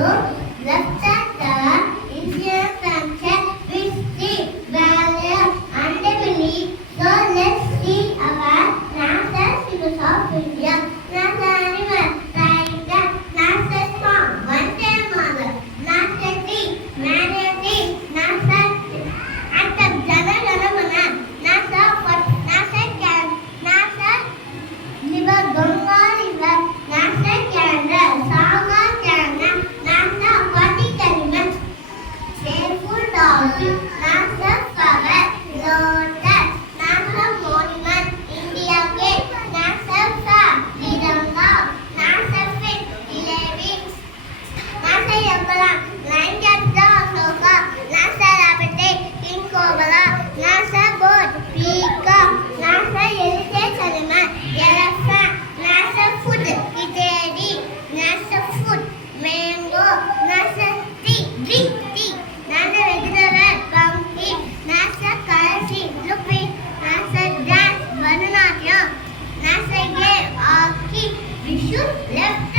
left at the Indian sunset with the value and belief. So let's see our NASA figures of India. NASA animal, tiger, NASA song, one day mother, NASA tree, manatee, NASA atom, Jana Jana Mana, NASA what, NASA can, NASA liver, Ganga river, NASA candle, Saga candle, NASA aquatic element, playful dolphin, NASA flower, lotus, NASA monument, India gate, NASA star, Tiranga, NASA fit, 11, NASA Yambala, Lion Capta, Soka, NASA Rabbit, King Cobra, NASA boat, Peacock, NASA Heritage Animal, Elephant, NASA food, Kitty, NASA food, Mango, NASA tea, drink tea, NASA vegetable, pumpkin, NASA currency, Lupi, NASA dance, Bharatanatyam, NASA game, hockey, Vishu, left